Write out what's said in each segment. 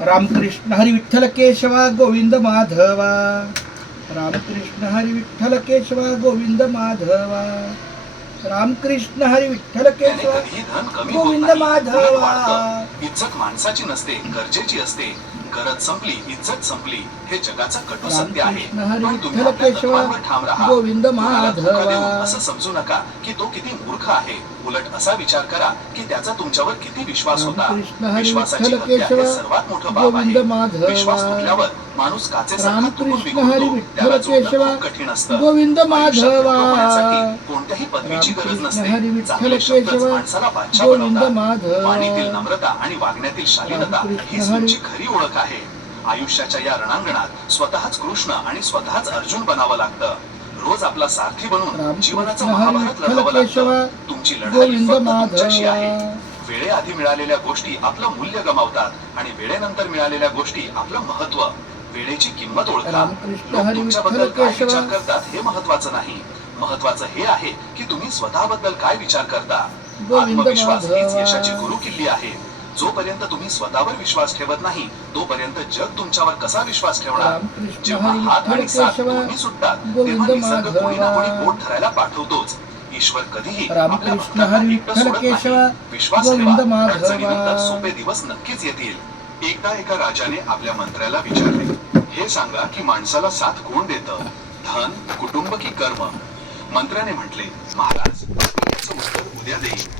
रामकृष्ण हरी विठ्ठल केशवा गोविंद माधवा. रामकृष्ण हरी विठ्ठल केशवा गोविंद माधवा. रामकृष्ण हरी विठ्ठल केशवा गोविंद माधवा. इज्जत माणसाची नसते, गरजेची असते. गरज संपली, इज्जत संपली, हे जगाचं कटू सत्य आहे. पण तुम्ही आपल्या तत्वांवर ठाम राहा. गोविंद कोणाला धोका देऊन माधवा. असं समजू नका की तो किती मूर्ख आहे. उलट असा विचार करा की त्याचा तुमच्यावर किती विश्वास होता. रामकृष्ण हरी विश्वासाची विठ्ठल हत्या हे केशवा सर्वात मोठं पाप गोविंद आहे. माधवा. विश्वास तुटल्यावर माणूस काचेसारखा तुटून रामकृष्ण हरी विखुरतो. विठ्ठल त्याला जोडणं केशवा खूप कठीण असतं. गोविंद आयुष्यात माधवा. मोठं होण्यासाठी कोणत्याही पदवीची गरज रामकृष्ण नसते. हरी विठ्ठल चांगले शब्दच केशवा माणसाला बादशाह गोविंद बनवतात. माधवा. वाणीतील नम्रता आणि वागण्यातील शालीनता रामकृष्ण हीच हरी तुमची खरी ओळख आहे. आयुष्याच्या या रणांगणात स्वतःच कृष्ण आणि स्वतःच अर्जुन बनावं लागतं. रोज आपला सारथी बनून जीवनाचं रामकृष्ण हरी महाभारत विठ्ठल लढावं केशवा लागतं. तुमची लढाई गोविंद फक्त तुमच्याशी आहे. माधवा. वेळेआधी मिळालेल्या गोष्टी आपलं मूल्य गमावतात आणि वेळेनंतर मिळालेल्या गोष्टी आपलं महत्व. वेळेची किंमत ओळखा. रामकृष्ण लोक हरी तुमच्याबद्दल विठ्ठल काय केशवा विचार करतात हे महत्वाचं नाही. महत्वाचं हे आहे की तुम्ही स्वतःबद्दल काय विचार करता. गोविंद आत्मविश्वास हीच माधवा. यशाची गुरुकिल्ली आहे. जोपर्यंत तुम्ही स्वतःवर विश्वास ठेवत नाही तोपर्यंत जग तुमच्यावर कसा विश्वास ठेवणार. रामकृष्ण जेव्हा हरी हात आणि विठ्ठल साथ केशवा दोन्ही सुटतात गोविंद तेव्हा निसर्ग कोणी ना कोणी माधवा. बोट धरायला पाठवतोच. ईश्वर कधीही आपल्या रामकृष्ण भक्तांना हरी एकटं विठ्ठल सोडत केशवा नाही. विश्वास गोविंद ठेवा. माधवा. अडचणीनंतर सोपे दिवस नक्कीच येतील. एकदा एका राजाने आपल्या मंत्र्याला विचारले, हे सांगा की माणसाला साथ कोण देतं, धन, कुटुंब की कर्म. मंत्र्याने म्हटले, महाराज याचं उत्तर उद्या देईन.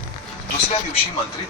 दुसऱ्या दिवशी मंत्री